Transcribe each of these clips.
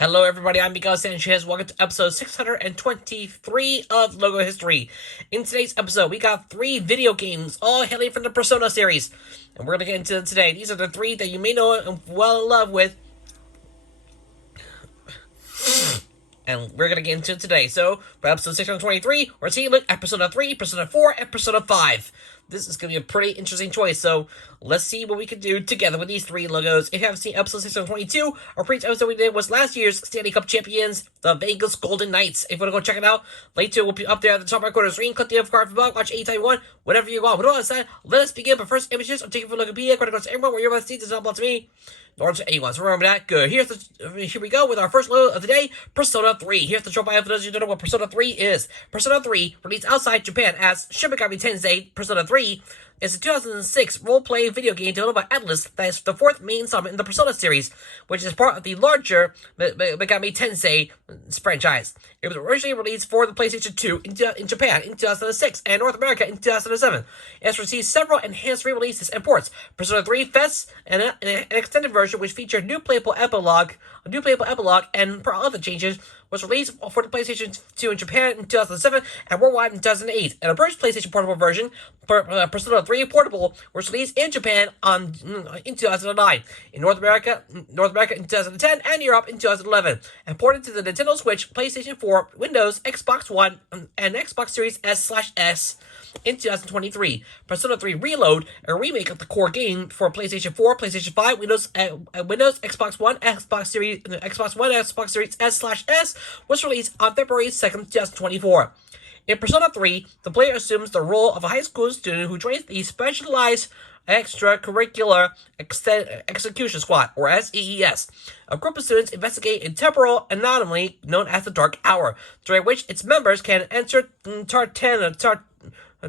Hello, everybody. I'm Miguel Sanchez. Welcome to episode 623 of Logo History. In today's episode, we got 3 video games, all hailing from the Persona series, and we're going to get into them today. These are the 3 that you may know and well in love with, and we're going to get into it today. So, for episode 623, we're seeing at Persona 3, Persona 4, and Persona 5. This is going to be a pretty interesting choice, so let's see what we can do together with these 3 logos. If you haven't seen episode 622, our previous episode we did was last year's Stanley Cup champions, the Vegas Golden Knights. If you want to go check it out, link to it will be up there at the top right corner of the screen. Click the info card for blog, watch anytime you want, whatever you want. With all that said, let us begin. But first, images, I'm taking from Wikipedia, according to everyone, where you're about to see this, not to me. Nor to anyone. So remember that. Good. Here we go with our first logo of the day, Persona 3. Here's the short bio for those of you who don't know what Persona 3 is. Persona 3, released outside Japan as Shin Megami Tensei Persona 3, is a 2006 role-playing video game developed by Atlus that is the 4th main installment in the Persona series, which is part of the larger Megami Tensei franchise. It was originally released for the PlayStation 2 in Japan in 2006 and North America in 2007. It has received several enhanced re-releases and ports. Persona 3 Fest, an extended version which featured a new playable epilogue, and for other changes, was released for the PlayStation 2 in Japan in 2007 and worldwide in 2008. And a British PlayStation Portable version, Persona 3 Portable, was released in Japan in 2009, in North America in 2010, and Europe in 2011, and ported to the Nintendo Switch, PlayStation 4, Windows, Xbox One, and Xbox Series S/S in 2023. Persona 3 Reload, a remake of the core game for PlayStation 4, PlayStation 5, Windows, Xbox One, Xbox Series S/S, was released on February 2nd, 2024. In Persona 3, the player assumes the role of a high school student who joins the Specialized Extracurricular Execution Squad, or SEES. A group of students investigate a temporal anomaly known as the Dark Hour, during which its members can enter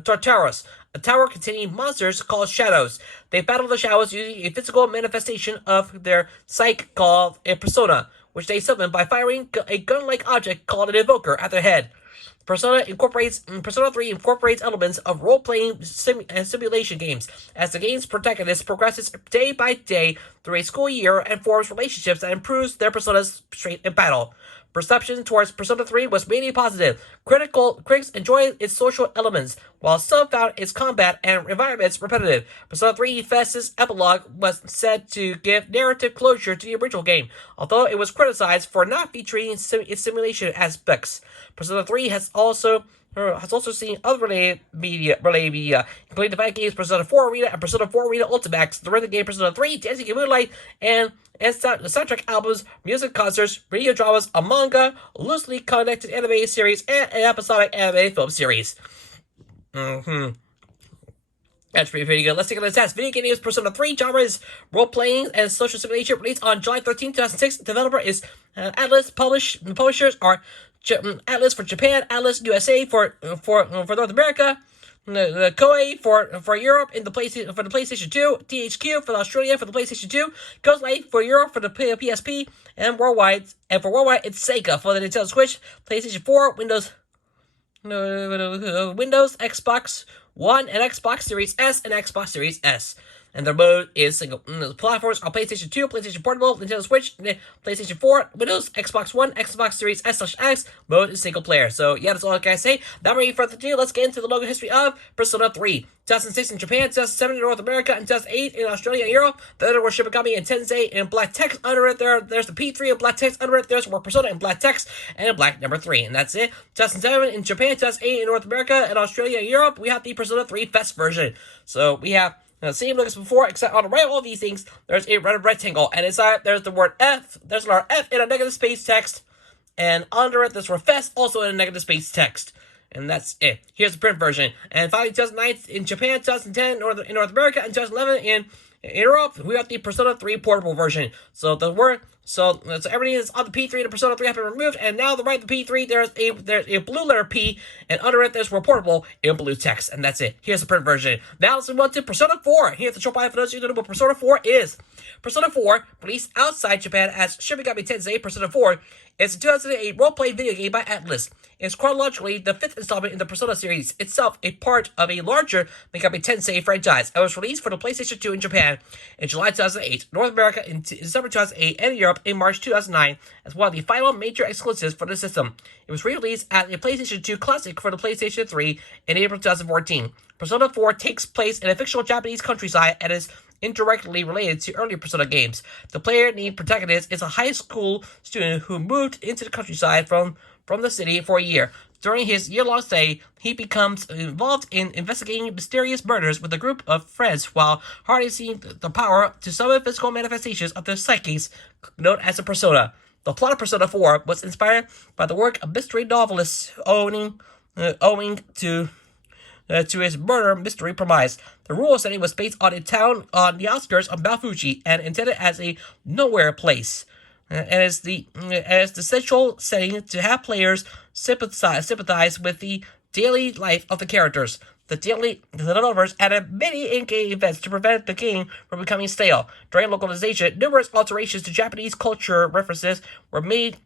Tartarus, a tower containing monsters called Shadows. They battle the Shadows using a physical manifestation of their psyche called a persona, which they summon by firing a gun-like object called an evoker at their head. Persona 3 incorporates elements of role-playing and simulation games, as the game's protagonist progresses day by day through a school year and forms relationships that improves their personas straight in battle. Perception towards Persona 3 was mainly positive. Critics enjoyed its social elements, while some found its combat and environments repetitive. Persona 3 Fest's epilogue was said to give narrative closure to the original game, although it was criticized for not featuring its simulation aspects. Persona 3 has also seen other related media, including the fighting games Persona 4 Arena and Persona 4 Arena Ultimax, the rhythm game Persona 3, Dancing in Moonlight, and soundtrack albums, music concerts, radio dramas, a manga, loosely connected anime series, and an episodic anime film series. That's pretty good. Let's take a look at the stats. Video game names Persona 3, genres, role-playing, and social simulation, released on July 13, 2006. Developer is Atlus. Publishers are Atlus for Japan, Atlus USA for North America, the Koei for Europe for the PlayStation 2, THQ for Australia for the PlayStation 2, Ghostlight for Europe for the PSP, and worldwide it's Sega for the Nintendo Switch, PlayStation 4, Windows, Xbox One, and Xbox Series S and Xbox Series S. And their mode is single. The platforms are PlayStation 2, PlayStation Portable, Nintendo Switch, PlayStation 4, Windows, Xbox One, Xbox Series S/X. Mode is single player. So, yeah, that's all I can say. Not any further ado, let's get into the logo history of Persona 3. 2006 in Japan, 2007 in North America, and 2008 in Australia and Europe. The other were Shin Megami and Tensei in black text. Under it, there's the P3 in black text. Under it, there's more Persona in black text and black number 3. And that's it. 2007 in Japan, 2008 in North America, and Australia and Europe. We have the Persona 3 Fest version. So, we have same look as before, except on the right of all these things, there's a red rectangle, and inside there's the word F. There's the letter F in a negative space text, and under it there's word Fest, also in a negative space text. And that's it. Here's the print version. And finally, 2009 in Japan, 2010 in North America, and 2011 in Europe, we got the Persona 3 portable version. So everything is on the P3 and the Persona 3 have been removed, and now the right of the P3 there's a blue letter P, and under it there's portable in blue text, and that's it. Here's the print version. Now let's move on to Persona 4. Here's the short bio for those of you who don't know what Persona 4 is. Persona 4, released outside Japan as Shin Megami Tensei Persona 4, It's a 2008 role-playing video game by Atlus. It's chronologically the fifth installment in the Persona series, itself a part of a larger Megami Tensei franchise. It was released for the PlayStation 2 in Japan in July 2008, North America in December 2008, and Europe in March 2009 as one of the final major exclusives for the system. It was re-released as a PlayStation 2 classic for the PlayStation 3 in April 2014. Persona 4 takes place in a fictional Japanese countryside and is indirectly related to earlier Persona games. The player named protagonist is a high school student who moved into the countryside from the city for a year. During his year-long stay, he becomes involved in investigating mysterious murders with a group of friends while harnessing the power to summon physical manifestations of their psyches known as a persona. The plot of Persona 4 was inspired by the work of mystery novelists owing to his murder mystery premise. The rural setting was based on a town on the outskirts of Mount Fuji and intended as a nowhere place. And as the central setting to have players sympathize with the daily life of the characters. The developers added many in-game events to prevent the game from becoming stale. During localization, numerous alterations to Japanese culture references were made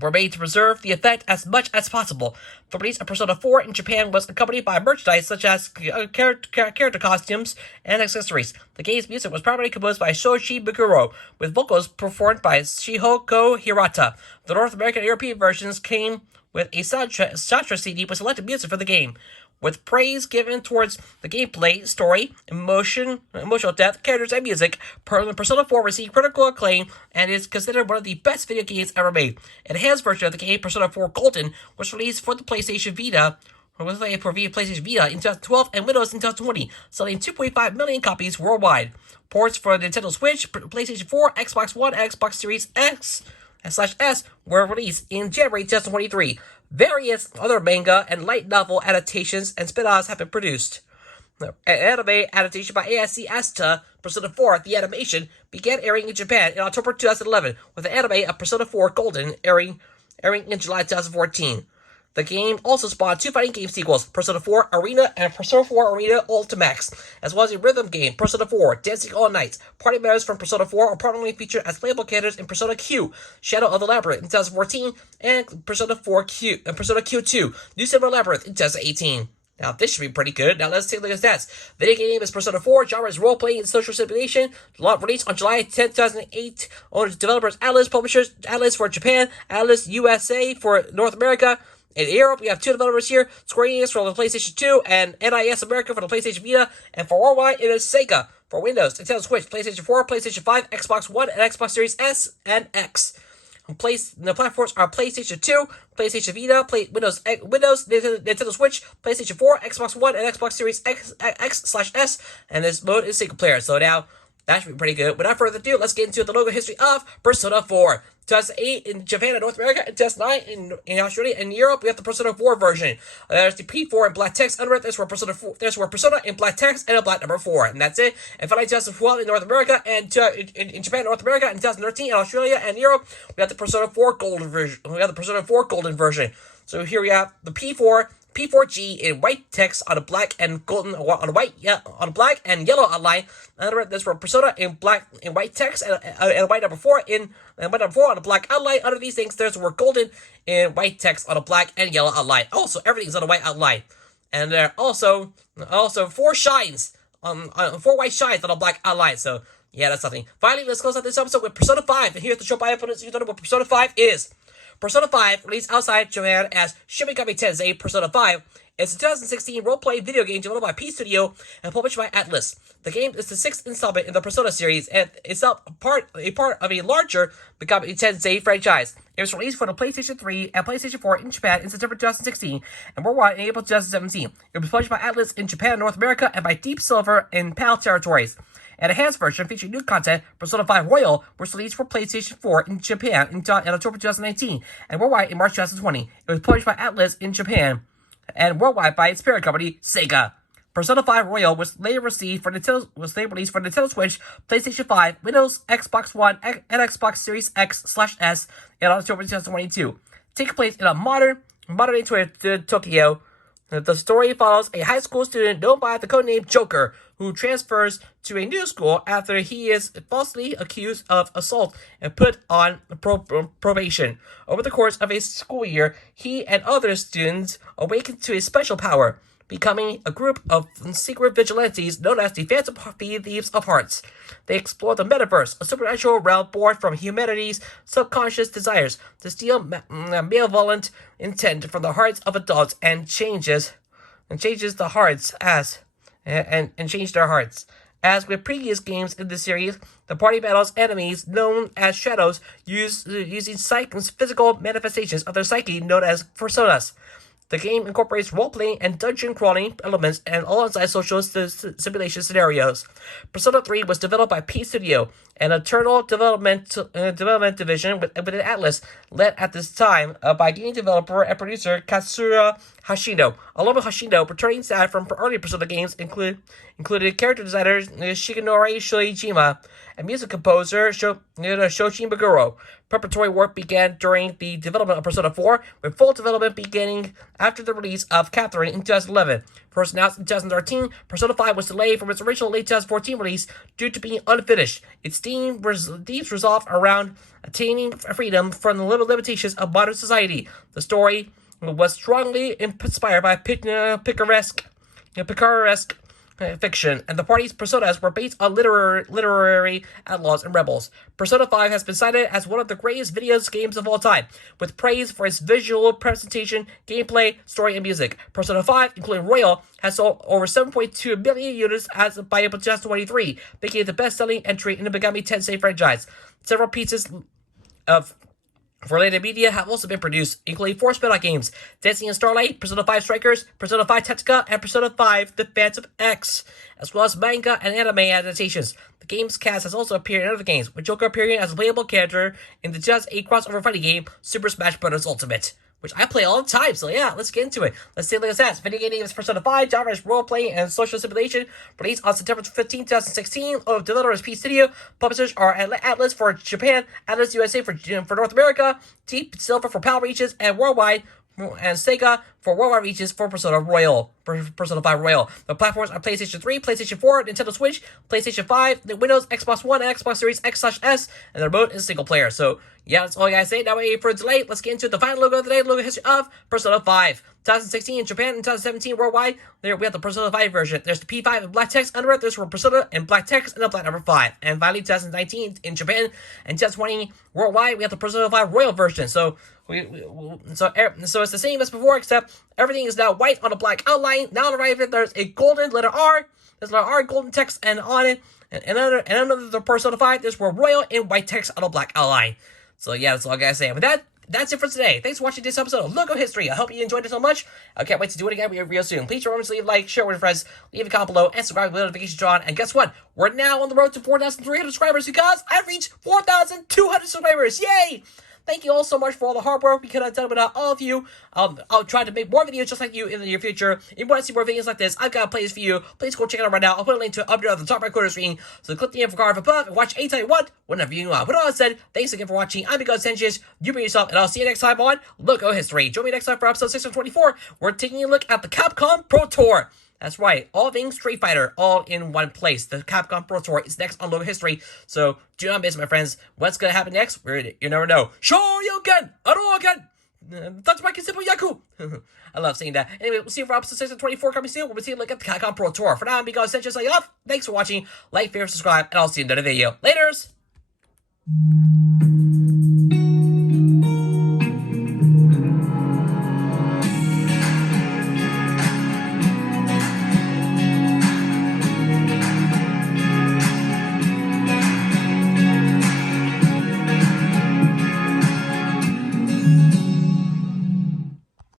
to preserve the effect as much as possible. The release of Persona 4 in Japan was accompanied by merchandise such as character costumes and accessories. The game's music was primarily composed by Shoji Meguro, with vocals performed by Shihoko Hirata. The North American and European versions came with a soundtrack CD with selected music for the game. With praise given towards the gameplay, story, emotional depth, characters, and music, Persona 4 received critical acclaim and is considered one of the best video games ever made. An enhanced version of the game, Persona 4 Golden, was released for the PlayStation Vita in 2012 and Windows in 2020, selling 2.5 million copies worldwide. Ports for Nintendo Switch, PlayStation 4, Xbox One, and Xbox Series X/S were released in January 2023. Various other manga and light novel adaptations and spin-offs have been produced. An anime adaptation by ASC Asta, Persona 4, the animation, began airing in Japan in October 2011, with the anime of Persona 4 Golden airing in July 2014. The game also spawned two fighting game sequels, Persona 4 Arena and Persona 4 Arena Ultimax, as well as a rhythm game, Persona 4 Dancing All Night. Party members from Persona 4 are prominently featured as playable characters in Persona Q, Shadow of the Labyrinth in 2014, and Persona 4 Q and Persona Q2, New Silver Labyrinth in 2018. Now, this should be pretty good. Now, let's take a look at stats. Video game is Persona 4. Genre is role-playing and social simulation. Released on July 10, 2008. Owners, developers, Atlus. Publishers, Atlus for Japan. Atlus USA for North America. In Europe, we have two developers here. Square Enix for the PlayStation 2 and NIS America for the PlayStation Vita. And for worldwide, it is Sega for Windows, Nintendo Switch, PlayStation 4, PlayStation 5, Xbox One, and Xbox Series S and X. The platforms are PlayStation 2, PlayStation Vita, Windows, Nintendo Switch, PlayStation 4, Xbox One, and Xbox Series X/S, and this mode is single player. So now, that should be pretty good. Without further ado, let's get into the logo history of Persona 4. 2008 in Japan and North America, and 2009 in Australia and Europe, we have the Persona 4 version. There's the P4 in black text under it. There's where Persona in black text and a black number 4, and that's it. And finally, 2012 in North America and in Japan and North America, and 2013 in Australia and Europe, we have the Persona 4 Golden version. So here we have the P4G in white text on a black and golden on a black and yellow outline. Under it, there's for Persona in white text and a white number 4 on a black outline. Under these things, there's the word golden in white text on a black and yellow outline. Also, everything's on a white outline, and there are also 4 shines on 4 white shines on a black outline. So yeah, that's something. Finally, let's close out this episode with Persona 5, and here's the show by opponents. You know what Persona 5 is. Persona 5, released outside Japan as Shin Megami Tensei Persona 5, is a 2016 role-playing video game developed by P Studio and published by Atlus. The game is the 6th installment in the Persona series and is a part of a larger Megami Tensei franchise. It was released for the PlayStation 3 and PlayStation 4 in Japan in September 2016 and worldwide in April 2017. It was published by Atlus in Japan and North America and by Deep Silver in PAL territories. An enhanced version featuring new content, Persona 5 Royal, was released for PlayStation 4 in Japan in October 2019 and worldwide in March 2020. It was published by Atlus in Japan and worldwide by its parent company, Sega. Persona 5 Royal was later released for Nintendo Switch, PlayStation 5, Windows, Xbox One, and Xbox Series X/S in October 2022. Taking place in a modern day Tokyo. The story follows a high school student known by the codename Joker, who transfers to a new school after he is falsely accused of assault and put on probation. Over the course of a school year, he and other students awaken to a special power, becoming a group of secret vigilantes known as the Phantom Thieves of Hearts. They explore the metaverse, a supernatural realm born from humanity's subconscious desires to steal malevolent intent from the hearts of adults and changes the hearts and change their hearts. As with previous games in the series, the party battles enemies known as shadows using physical manifestations of their psyche known as personas. The game incorporates role-playing and dungeon-crawling elements and alongside social simulation scenarios. Persona 3 was developed by P Studio, an internal development division within Atlus, led at this time by game developer and producer Katsura Hashino. Along with Hashino, returning staff from early Persona games included character designer Shigenori Shoijima and music composer Shoji Meguro. Preparatory work began during the development of Persona 4, with full development beginning after the release of Catherine in 2011. First announced in 2013, Persona 5 was delayed from its original late 2014 release due to being unfinished. Its themes resolved around attaining freedom from the limitations of modern society. The story was strongly inspired by picaresque fiction, and the party's personas were based on literary outlaws and rebels. Persona 5 has been cited as one of the greatest video games of all time, with praise for its visual presentation, gameplay, story, and music. Persona 5, including Royal, has sold over 7.2 million units as by 2023, making it the best-selling entry in the Megami Tensei franchise. Several pieces of related media have also been produced, including 4 spin-off games: Dancing in Starlight, Persona 5 Strikers, Persona 5 Tactica, and Persona 5 The Phantom X, as well as manga and anime adaptations. The game's cast has also appeared in other games, with Joker appearing as a playable character in the 2008 crossover fighting game Super Smash Bros. Ultimate, which I play all the time, so yeah, let's get into it. Let's see what it says. Video game is Persona 5, genre is role-playing and social simulation, released on September 15, 2016, developer is P Studio, publishers are Atlus for Japan, Atlus USA for North America, Deep Silver for PAL regions, and Worldwide, and Sega for worldwide reaches for Persona 5 Royal. The platforms are PlayStation 3, PlayStation 4, Nintendo Switch, PlayStation 5, the Windows, Xbox One, and Xbox Series X/S, and the remote is single player. So, yeah, that's all I gotta say. Now, wait for a delay. Let's get into the final logo of the day, logo history of Persona 5. 2016 in Japan and 2017 worldwide. There we have the Persona 5 version. There's the P5 in black text under it. There's for Persona in black text and a black number 5. And finally, 2019 in Japan and 2020 worldwide, we have the Persona 5 Royal version. So so it's the same as before, except everything is now white on a black outline. Now on the right of it, there's a golden letter R. There's letter R, golden text, and on it, and under the Persona 5, there's for Royal in white text on a black outline. So yeah, that's all I gotta say. With that, that's it for today. Thanks for watching this episode of Logo History. I hope you enjoyed it so much. I can't wait to do it again real soon. Please remember to leave a like, share with your friends, leave a comment below, and subscribe with notifications on. And guess what? We're now on the road to 4,300 subscribers because I've reached 4,200 subscribers. Yay! Thank you all so much for all the hard work we could have done without all of you. I'll try to make more videos just like you in the near future. If you want to see more videos like this, I've got a playlist for you. Please go check it out right now. I'll put a link to it up there on the top right corner screen. So click the info card above and watch anytime you want, whenever you want. With all that said, thanks again for watching. I'm Miguel Sanchez. You be yourself, and I'll see you next time on Logo History. Join me next time for episode 624. We're taking a look at the Capcom Pro Tour. That's right, all things Street Fighter, all in one place. The Capcom Pro Tour is next on Logo History, so do not miss, my friends. What's gonna happen next? You never know. Shoryuken! Arogan! Tatsumaki Simple Yaku! I love saying that. Anyway, we'll see you for episode 624 coming soon. We'll see you look at the Capcom Pro Tour. For now, I'm Miguel Sanchez signing off. Thanks for watching. Like, favorite, subscribe, and I'll see you in another video. Laters!